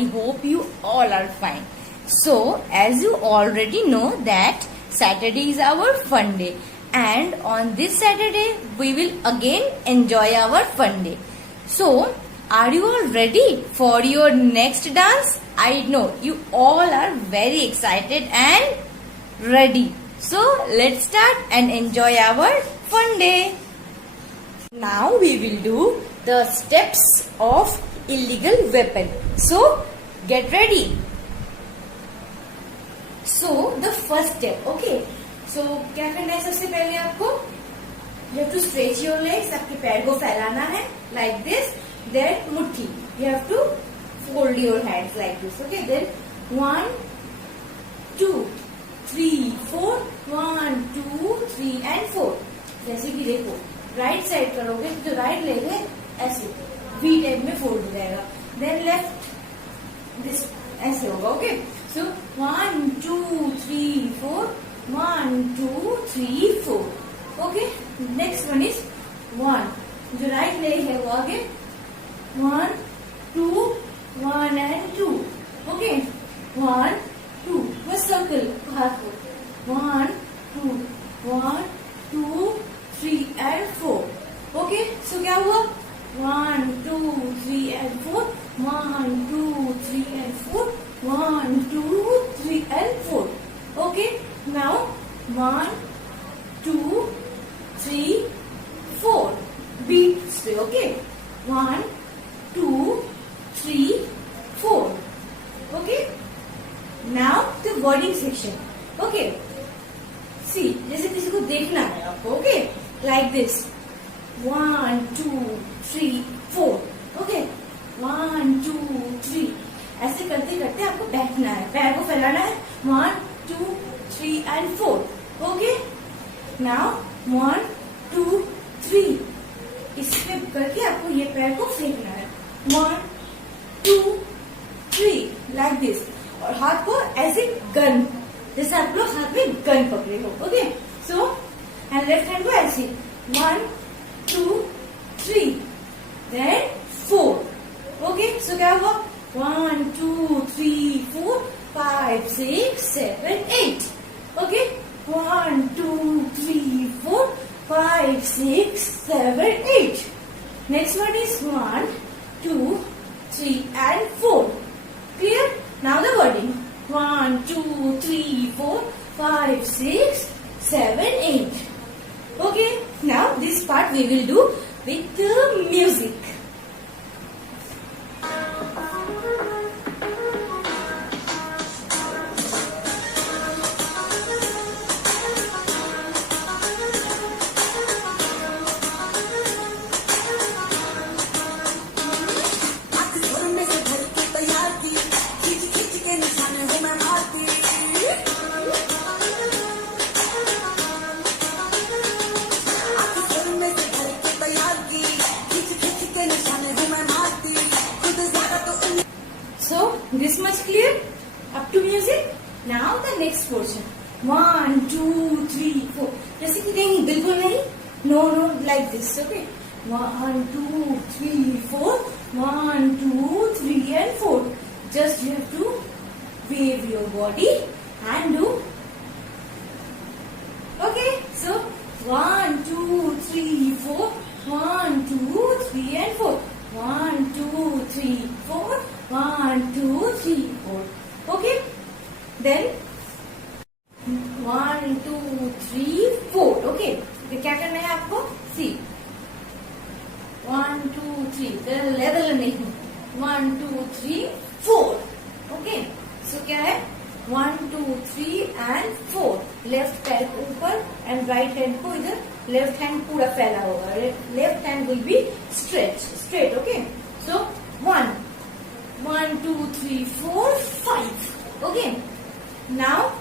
I hope you all are fine. So, as you already know that Saturday is our fun day, and on this Saturday we will again enjoy our fun day. So, are you all ready for your next dance? I know you all are very excited and ready. So, let's start and enjoy our fun day. Now we will do the steps of illegal weapon. So, get ready. So, the first step, okay. So, क्या करना है सबसे पहले आपको? You have to stretch your legs. आपके पैर को फैलाना है like this. Then मुट्ठी. You have to fold your hands like this. Okay. Then 1, 2, 3, 4. 1, 2, 3 and 4. जैसे कि देखो राइट साइड करोगे तो राइट लेग है ऐसे वी टाइप में फोल्ड हो जाएगा. देन लेफ्ट दिस ऐसे होगा. Okay. So 1, 2, 3, 4. 1, 2, 3, 4. Okay. Next one is 1. जो राइट लेग है वो आगे 1, 2, 1 and 2. ओके. 1, 2. बस सर्कल हाथ को 1, 2, 1, 2, 3 and 4. ओके. सो क्या हुआ? 1, 2, 3 and 4. 1, 2, 3 and 4. 1, 2, 3 and 4. Okay. Now 1, 2, 3, 4. Beats. Okay. 1, 2, 3, 4. Okay. Now the wording section. Okay. See, जैसे किसी को देखना है आपको. Okay. Like this. 1, 2, 3, 4. Okay. 1, 2, 3. ऐसे करते करते आपको बैठना है. पैर को फैलाना है. 1, 2, 3 and 4. Okay. Now 1, 2, 3. इससे करके आपको ये पैर को फेंकना है. 1, 2, 3 like this. और हाथ को ऐसे गन, जैसे आप लोग हाथ में गन पकड़े हो. Okay. So and left hand को ऐसे 1, 2, 3 देन 4. ओके. सो क्या हुआ? 1, 2, 3, 4, 5, 6, 7, 8. Okay. 1, 2, 3, 4, 5, 6, 7, 8. Next one is 1, 2, 3 and 4. Clear? Now the wording. 1, 2, 3, 4, 5, 6, 7, 8. Okay. Now this part we will do with the music. So this much clear up to music. Now the next portion. 1, 2, 3, 4. जैसे कि नहीं, बिल्कुल नहीं. No, like this. Okay. 1, 2, 3, 4. 1, 2, 3 and 4. Just you have to wave your body and do. Okay. So 1, 2, 3, 4. 1, 2, 3 and 4. 1, 2, 3, 4. 1, 2, 3, 4. Okay. Then 1, 2, 3, 4. Okay. तो क्या करना है आपको? See. 1, 2, 3. लेवल नहीं. 1, 2, 3, 4. Okay. So क्या है? 1, 2, 3 and 4. लेफ्ट पैर को ऊपर एंड राइट हैंड को इधर. लेफ्ट हैंड पूरा फैला होगा. Left hand will be straight. Okay. So 1, 2, 3, 4, 5. Okay. Now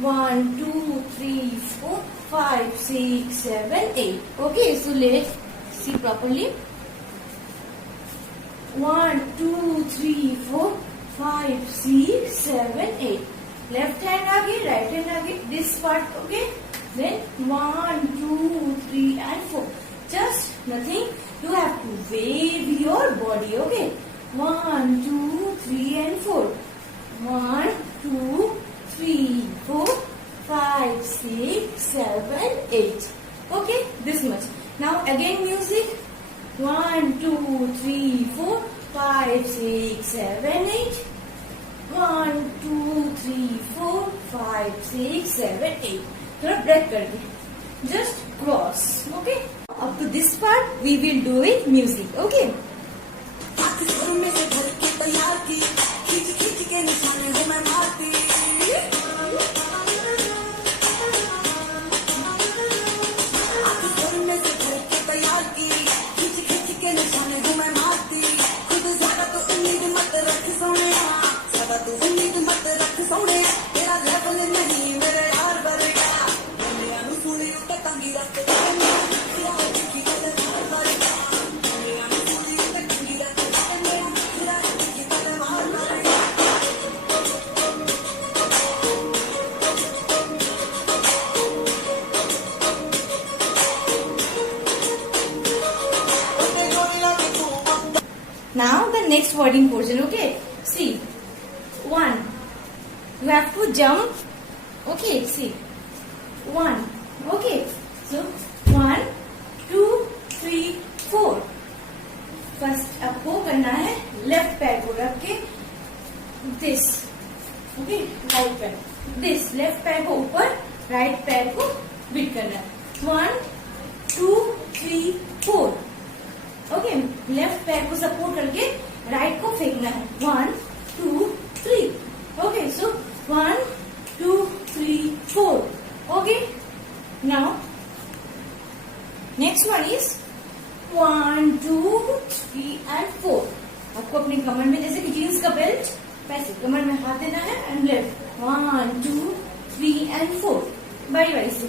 1, 2, 3, 4, 5, 6, 7, 8. Okay. So let's see properly. 1, 2, 3, 4, 5, 6, 7, 8. Left hand आगे, right hand आगे. This part. Okay. Then 1, 2, 3 and 4. Just nothing. You have to wave your body. Okay. 1, 2, 3 and 4. 1, 2, 3, 4, 5, 6, 7, 8. Okay, this much. Now again music. 1, 2, 3, 4, 5, 6, 7, 8. 1, 2, 3, 4, 5, 6, 7, 8. थोड़ा break कर दे. Just cross. Okay. Up to this part we will do with music. Okay. Now the next wording portion, okay? See, 1. You have to jump. Okay, see. 1. Okay. So 1, 2, 3, 4. First आपको करना है left पैर को रख के this. Okay, right पैर. This left पैर को ऊपर, राइट पैर को बीट करना है. 1, 2, 3, 4. ओके, लेफ्ट पैर को सपोर्ट करके राइट को फेंकना है. 1, 2, 3. Okay, so 1, 2, 3, 4. Okay, now next one is 1, 2, 3 and 4. आपको अपनी कमर में जैसे कि जीन्स का बेल्ट वैसे कमर में हाथ देना है एंड लेफ्ट. 1, 2, 3 and 4. बारी बारी से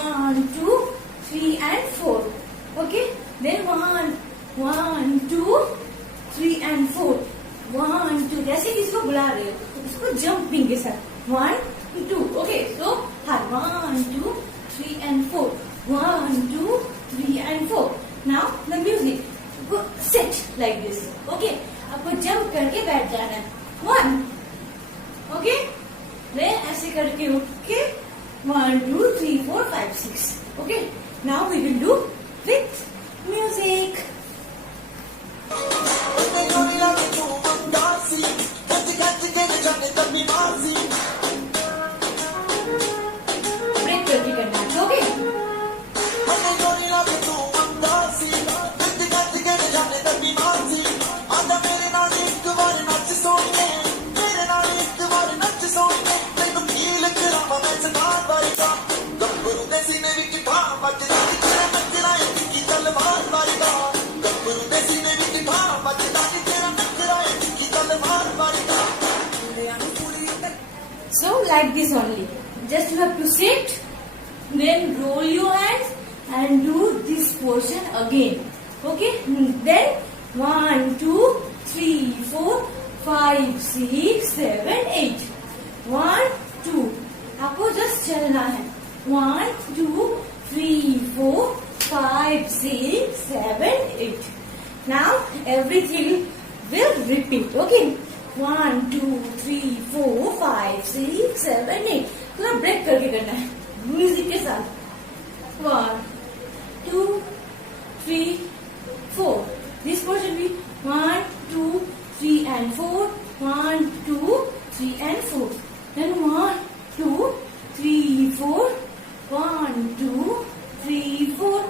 1, 2, 3 and 4. Okay, then 1, 2, 3 and 4. 1, 2. जैसे किसी को बुला रहे हो उसको जंपिंग के साथ 1, 2. ओके, सो हाँ 1, 2, 3 and 4. 1, 2, 3 and 4. Now the music. Go sit like this. Okay, आपको जंप करके बैठ जाना है. 1. ओके, then ऐसे करके उठ के 1, 2, 3, 4, 5, 6. Okay, now we will do with music. Break करके करना है. Okay, so like this only. Just you have to sit, then roll your hands and do this portion again. Okay, then 1, 2, 3, 4, 5, 6, 7, 8. 1, 2. आपको just चलना है. 1, 2, 3, 4, 5, 6, 7, 8. Now everything will repeat. Okay, 1, 2, 3, 4, 5, 6, 7, 8. थोड़ा break करके करना है म्यूजिक के साथ. 1, 2, 3, 4. This portion will 1, 2, 3 and 4. 1, 2, 3 and 4. Then 1, 2, 3, 4. 1, 2, 3, 4.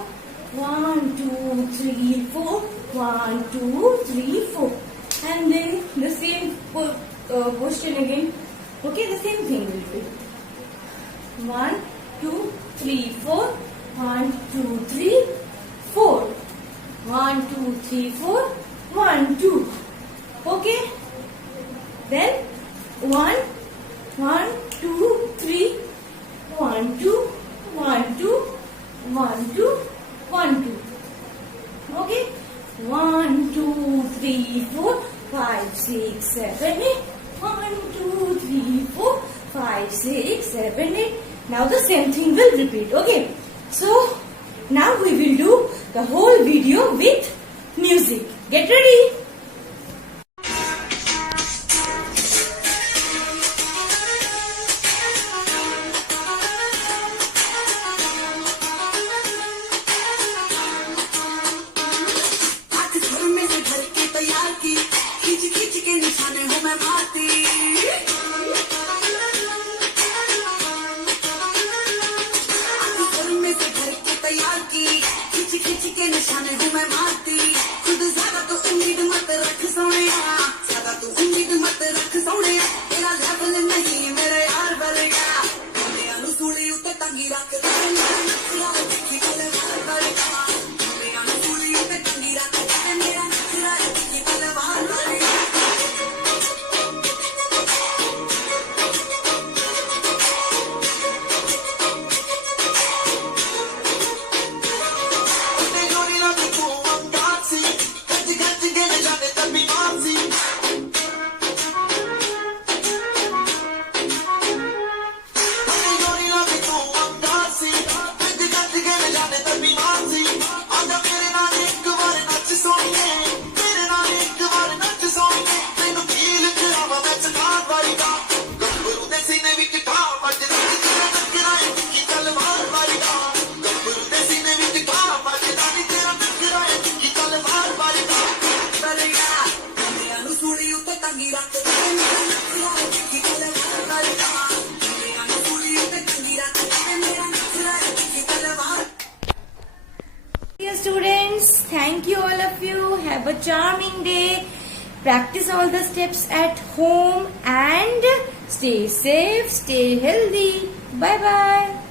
1, 2, 3, 4. 1, 2, 3, 4. And then the same question again. Okay, the same thing will be 1, 2, 3, 4. 1, 2, 3, 4. 1, 2, 3, 4. 1, 2. Okay. Then 1, 1, 2, 3. 1, 2, 1, 2, 1, 2, 1, 2. Okay. 1, 2, 3, 4, 5, 6, 7, 8. 1, 2, 3, 4, 5, 6, 7, 8. Now the same thing will repeat. Okay. So now we will do the whole video with music. Get ready. के निशाने हूँ मैं मारती, खुद ज्यादा तो उम्मीद मत रख सोने, ज्यादा तो उम्मीद मत रख सोने, तेरा लेवल नहीं मेरे यार बलेगा, मेरे अनुसूली उते तंगी रख मेरा नखरा देखी कल वार बलेगा, मेरे अनुसूली उते तंगी रख मेरा नखरा देखी कल वार बलेगा। Dear students, thank you all of you. Have a charming day. Practice all the steps at home and stay safe, stay healthy. Bye bye.